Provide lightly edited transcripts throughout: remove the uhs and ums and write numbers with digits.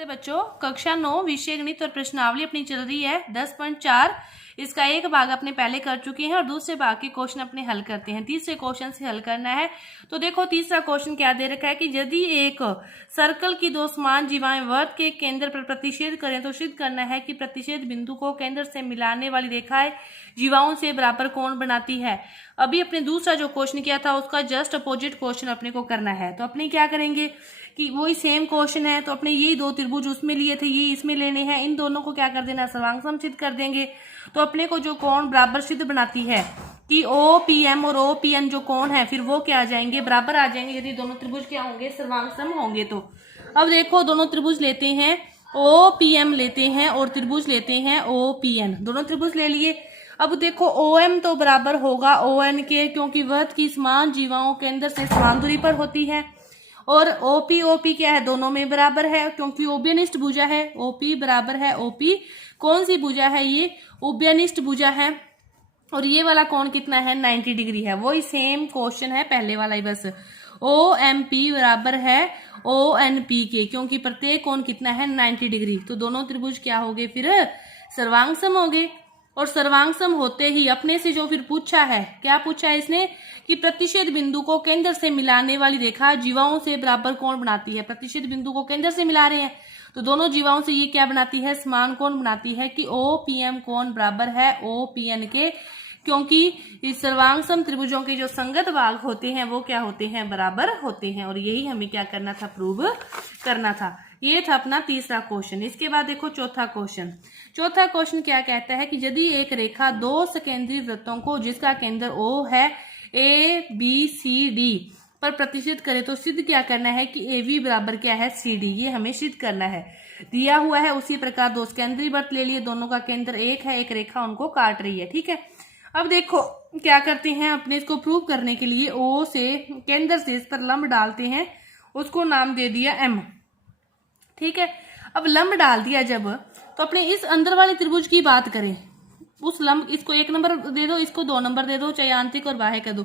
नमस्ते बच्चों, कक्षा 9 विषय गणित और प्रश्नावली अपनी चल रही है 10.4। इसका एक भाग अपने पहले कर चुके हैं और दूसरे भाग के क्वेश्चन अपने हल करते हैं। तीसरे क्वेश्चन से हल करना है। तो देखो तीसरा क्वेश्चन क्या दे रखा है कि यदि एक सर्कल की दो समान जीवाएं वृत्त के केंद्र पर प्रतिच्छेद करें तो सिद्ध करना है कि प्रतिच्छेद बिंदु को केंद्र से मिलाने वाली रेखाएं जीवाओं से बराबर कोण बनाती है। अभी अपने दूसरा जो क्वेश्चन किया था उसका जस्ट अपोजिट क्वेश्चन अपने को करना है। तो अपने क्या करेंगे कि वही सेम क्वेश्चन है, तो अपने यही दो त्रिभुज उसमें लिए थे, ये इसमें लेने हैं, इन दोनों को क्या कर देना, सर्वांग सिद्ध कर देंगे। तो अपने को जो कोण बराबर सिद्ध बनाती है कि OPM और OPN जो कोण है फिर वो क्या आ जाएंगे, बराबर आ जाएंगे यदि दोनों त्रिभुज क्या होंगे, सर्वांग होंगे। तो अब देखो दोनों त्रिभुज लेते हैं, OPM लेते हैं और त्रिभुज लेते हैं OPN, दोनों त्रिभुज ले लिए। अब देखो OM तो बराबर होगा ON के, क्योंकि वृत्त की समान जीवाओं केंद्र से समान दूरी पर होती है। और OP क्या है, दोनों में बराबर है क्योंकि उभयनिष्ठ भुजा है। OP बराबर है OP, कौन सी भुजा है, ये उभयनिष्ठ भुजा है। और ये वाला कोण कितना है, 90 डिग्री है। वही सेम क्वेश्चन है पहले वाला ही, बस OMP बराबर है ONP के, क्योंकि प्रत्येक कोण कितना है, 90 डिग्री। तो दोनों त्रिभुज क्या हो गए, फिर सर्वांग सम हो गए। और सर्वांग सम होते ही अपने से जो फिर पूछा है, क्या पूछा है इसने कि प्रतिच्छेद बिंदु को केंद्र से मिलाने वाली रेखा जीवाओं से बराबर कोण बनाती है। प्रतिच्छेद बिंदु को केंद्र से मिला रहे हैं तो दोनों जीवाओं से ये क्या बनाती है, समान कोण बनाती है कि OPM कोण बराबर है OPN के, क्योंकि इस सर्वांग सम त्रिभुजों के जो संगत भाग होते हैं वो क्या होते हैं, बराबर होते हैं। और यही हमें क्या करना था, प्रूव करना था। ये था अपना तीसरा क्वेश्चन। इसके बाद देखो चौथा क्वेश्चन। चौथा क्वेश्चन क्या कहता है कि यदि एक रेखा दो सकेंद्रीय वृत्तों को जिसका केंद्र O है ABCD पर प्रतिच्छेद करे तो सिद्ध क्या करना है कि AB बराबर क्या है CD, ये हमें सिद्ध करना है। दिया हुआ है उसी प्रकार दो सकेंद्रीय वृत्त ले लिए, दोनों का केंद्र एक है, एक रेखा उनको काट रही है, ठीक है। अब देखो क्या करते हैं, अपने इसको प्रूव करने के लिए O से केंद्र से इस पर लंब डालते हैं, उसको नाम दे दिया M, ठीक है। अब लंब डाल दिया जब, तो अपने इस अंदर वाले त्रिभुज की बात करें, उस लंब, इसको 1 नंबर दे दो, इसको 2 नंबर दे दो, चाहे आंतरिक और बाह्य कर दो।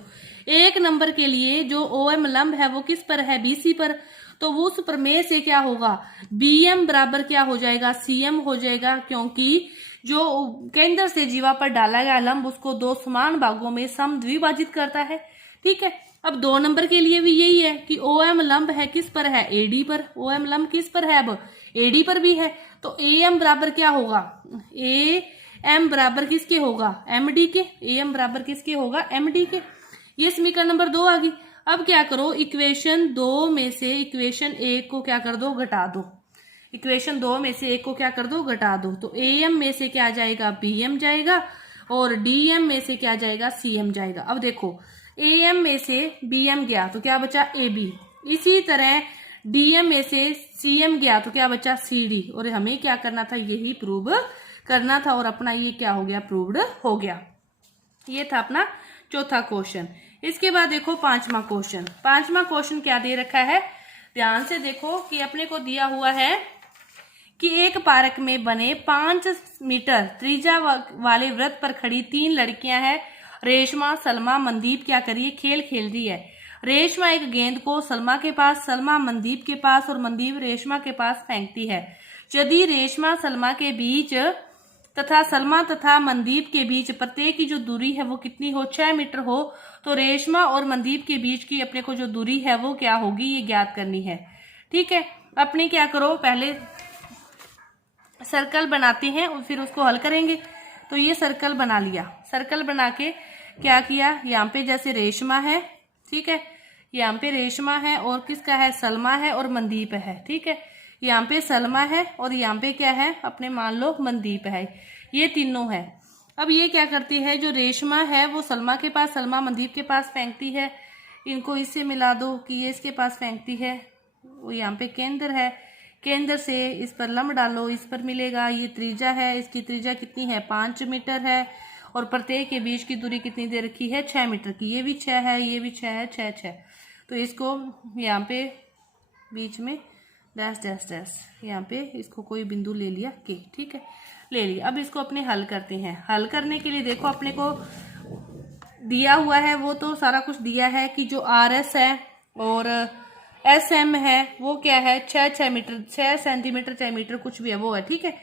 1 नंबर के लिए जो OM लंब है वो किस पर है, BC पर। तो वो उस प्रमेय से क्या होगा, BM बराबर क्या हो जाएगा, CM हो जाएगा, क्योंकि जो केंद्र से जीवा पर डाला गया लंब उसको दो समान भागों में समद्विभाजित करता है, ठीक है। अब 2 नंबर के लिए भी यही है कि OM लंब है किस पर है, AD पर। OM लंब किस पर है, अब AD पर भी है। तो AM बराबर क्या होगा, AM बराबर किसके होगा, MD के। AM बराबर किसके होगा, MD के। ये समीकरण नंबर 2 आ गई। अब क्या करो, इक्वेशन 2 में से इक्वेशन 1 को क्या कर दो, घटा दो। इक्वेशन 2 में से 1 को क्या कर दो, घटा दो। तो AM में से क्या जाएगा, BM जाएगा, और DM में से क्या जाएगा, CM जाएगा। अब देखो AM में से BM गया तो क्या बचा, AB। इसी तरह DM में से CM गया तो क्या बचा, CD। और हमें क्या करना था, यही प्रूव करना था, और अपना ये क्या हो गया, प्रूव्ड हो गया। ये था अपना चौथा क्वेश्चन। इसके बाद देखो पांचवा क्वेश्चन। पांचवा क्वेश्चन क्या दे रखा है, ध्यान से देखो कि अपने को दिया हुआ है कि एक पार्क में बने 5 मीटर त्रिज्या वाले वृत्त पर खड़ी 3 लड़कियां हैं, रेशमा, सलमा, मनदीप, क्या करिए, खेल खेल रही है। रेशमा एक गेंद को सलमा के पास, सलमा मनदीप के पास और मनदीप रेशमा के पास फेंकती है। यदि रेशमा सलमा के बीच तथा सलमा तथा मनदीप के बीच प्रत्येक की जो दूरी है वो कितनी हो, 6 मीटर हो, तो रेशमा और मनदीप के बीच की अपने को जो दूरी है वो क्या होगी, ये ज्ञात करनी है, ठीक है। अपने क्या करो, पहले सर्कल बनाते हैं और फिर उसको हल करेंगे। तो ये सर्कल बना लिया। सर्कल बना के क्या किया, यहाँ पे जैसे रेशमा है, ठीक है, यहाँ पे रेशमा है और किसका है, सलमा है और मनदीप है, ठीक है। यहाँ पे सलमा है और यहाँ पे क्या है, अपने मान लो मनदीप है, ये तीनों है। अब ये क्या करती है, जो रेशमा है वो सलमा के पास, सलमा मनदीप के पास फेंकती है। इनको इससे मिला दो कि ये इसके पास फेंकती है, वो यहाँ पे केंद्र है, केंद्र से इस पर लंब डालो, इस पर मिलेगा। ये त्रिज्या है, इसकी त्रिज्या कितनी है, 5 मीटर है, और प्रत्येक के बीच की दूरी कितनी दे रखी है, 6 मीटर की। ये भी 6 है, ये भी 6 है, 6 6। तो इसको यहाँ पे बीच में डैश डैश डैश, यहाँ पे इसको कोई बिंदु ले लिया के, ठीक है, ले लिया। अब इसको अपने हल करते हैं। हल करने के लिए देखो अपने को दिया हुआ है वो तो सारा कुछ दिया है कि जो RS है और एस एम है वो क्या है 6 मीटर 6 सेंटीमीटर 6 मीटर कुछ भी है वो है, ठीक है।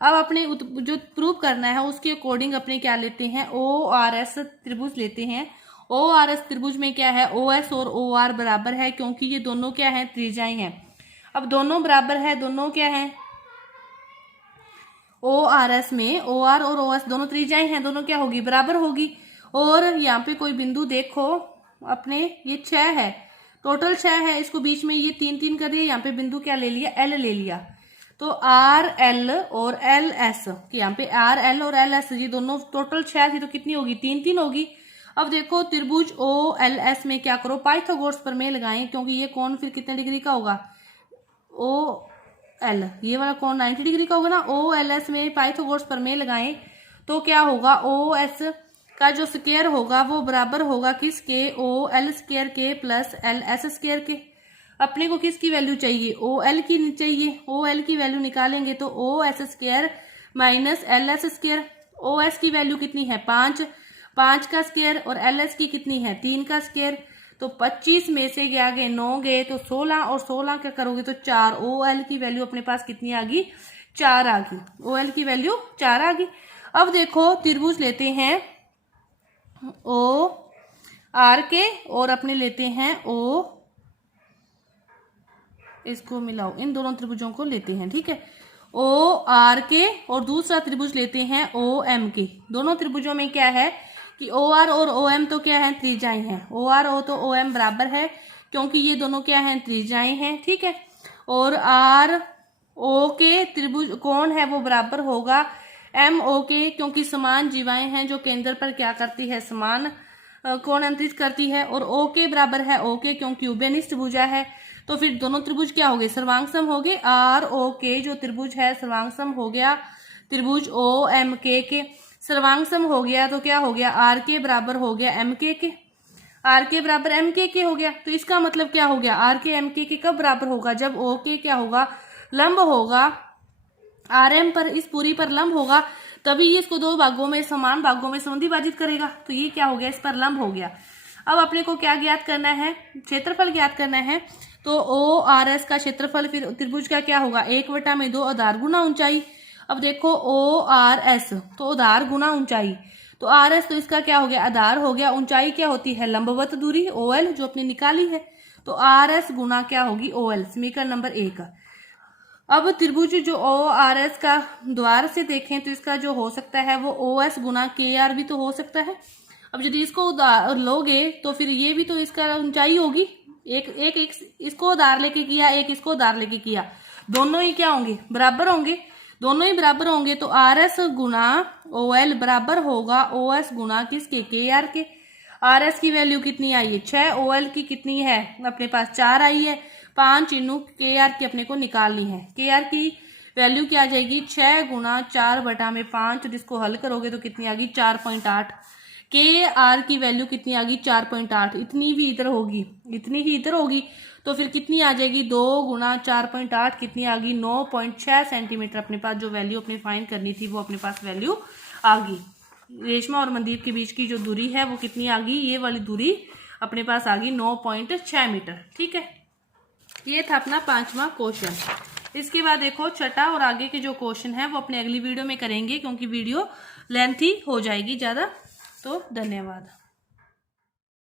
अब अपने जो प्रूव करना है उसके अकॉर्डिंग अपने क्या लेते हैं, ओ आर एस त्रिभुज लेते हैं। ओ आर एस त्रिभुज में क्या है, ओ एस और ओ आर बराबर है, क्योंकि ये दोनों क्या है, त्रिज्याएं हैं। अब दोनों बराबर है, दोनों क्या है, ओ आर एस में ओ आर और ओ एस दोनों त्रिज्याएं हैं, दोनों क्या होगी, बराबर होगी। और यहाँ पे कोई बिंदु देखो अपने, ये 6 है, टोटल 6 है, इसको बीच में ये 3 3 कर दिया, यहाँ पे बिंदु क्या ले लिया, एल ले लिया। तो आर एल और एल एस, यहाँ पे आर एल और एल एस ये दोनों टोटल 6 थी, तो कितनी होगी, 3 3 होगी। अब देखो त्रिभुज ओ एल एस में क्या करो, पाइथागोरस प्रमेय लगाएं, क्योंकि ये कोण फिर कितने डिग्री का होगा, ओ एल ये वाला कोण 90 डिग्री का होगा ना। ओ एल एस में पाइथागोरस प्रमेय लगाएं तो क्या होगा, ओ एस का जो स्क्वायर होगा वो बराबर होगा किसके, ओ एल स्क्वायर के प्लस एल एस स्क्वायर के। अपने को किसकी वैल्यू चाहिए, ओ एल की चाहिए। ओ एल की वैल्यू निकालेंगे तो O S square minus L S square. O S की वैल्यू कितनी है 5, 5 का स्क्वायर, और एल एस की कितनी है 3 का स्क्वायर। तो 25 में से क्या गए 9 गए, तो 16, और 16 क्या करोगे तो 4। ओ एल की वैल्यू अपने पास कितनी आ गई, 4 आ गई। ओ एल की वैल्यू 4 आ गई। अब देखो त्रिभुज लेते हैं ओ आर के और अपने लेते हैं ओ, इसको मिलाओ, इन दोनों त्रिभुजों को लेते हैं, ठीक है, ओ आर के, और दूसरा त्रिभुज लेते हैं ओ एम के। दोनों त्रिभुजों में क्या है कि ओ आर और ओ एम तो क्या है, त्रिज्याएं हैं। ओ आर ओ तो ओ एम बराबर है, क्योंकि ये दोनों क्या है, त्रिज्याएं हैं, ठीक है। और आर ओ के त्रिभुज कोण है वो बराबर होगा एम ओ के, क्योंकि समान जीवाएं हैं जो केंद्र पर क्या करती है, समान कोण अंतरित करती है। और ओ के बराबर है ओ के, क्योंकि उभयनिष्ठ भुजा है। तो फिर दोनों त्रिभुज क्या हो गए, सर्वांगसम हो गए। आर ओ के जो त्रिभुज है सर्वांगसम हो गया त्रिभुज ओ एम के सर्वांगसम हो गया, तो क्या हो गया, आर के बराबर हो गया एम के, आर के बराबर एम के हो गया। तो इसका मतलब क्या हो गया, आर के एम के कब बराबर होगा, जब ओ के क्या होगा, लंब होगा आर एम पर, इस पूरी पर लंब होगा, तभी ये इसको दो भागों में समान भागों में संधिभाजित करेगा। तो ये क्या हो गया, इस पर लंब हो गया। अब अपने को क्या ज्ञात करना है, क्षेत्रफल ज्ञात करना है। तो ओ आर एस का क्षेत्रफल फिर त्रिभुज का क्या होगा, 1/2 आधार गुना ऊंचाई। अब देखो ओ आर एस तो आधार गुना ऊंचाई, तो आर एस तो इसका क्या हो गया, आधार हो गया। ऊंचाई क्या होती है, लंबवत दूरी ओ एल जो अपने निकाली है। तो आर एस गुना क्या होगी, ओ एल, समीकरण नंबर 1। अब त्रिभुज जो ओ आर एस का द्वार से देखें तो इसका जो हो सकता है वो ओ एस गुना के आर भी तो हो सकता है। अब यदि इसको लोगे तो फिर ये भी तो इसका ऊंचाई होगी, एक इसको उधार लेके किया, एक इसको उधार लेके किया, दोनों ही क्या होंगे, बराबर होंगे, दोनों ही बराबर होंगे। तो आर एस गुना ओ एल बराबर होगा ओ एस गुना किसके, के आर के। आर एस की वैल्यू कितनी आई है 6, ओ एल की कितनी है अपने पास 4 आई है, 5 इनू के आर की अपने को निकालनी है। के आर की वैल्यू क्या आ जाएगी 6 गुना 4/5, जिसको हल करोगे तो कितनी आ गई 4.8। के आर की वैल्यू कितनी आ गई 4.8, इतनी भी इधर होगी, इतनी ही इधर होगी, तो फिर कितनी आ जाएगी 2 गुना 4.8 कितनी आ गई 9.6 सेंटीमीटर। अपने पास जो वैल्यू अपने फाइंड करनी थी वो अपने पास वैल्यू आ गई। रेशमा और मनदीप के बीच की जो दूरी है वो कितनी आ गई, ये वाली दूरी अपने पास आ गई 9.6 मीटर, ठीक है। ये था अपना 5वां क्वेश्चन। इसके बाद देखो छठा और आगे के जो क्वेश्चन है वो अपने अगली वीडियो में करेंगे, क्योंकि वीडियो लेंथी हो जाएगी ज्यादा। तो धन्यवाद।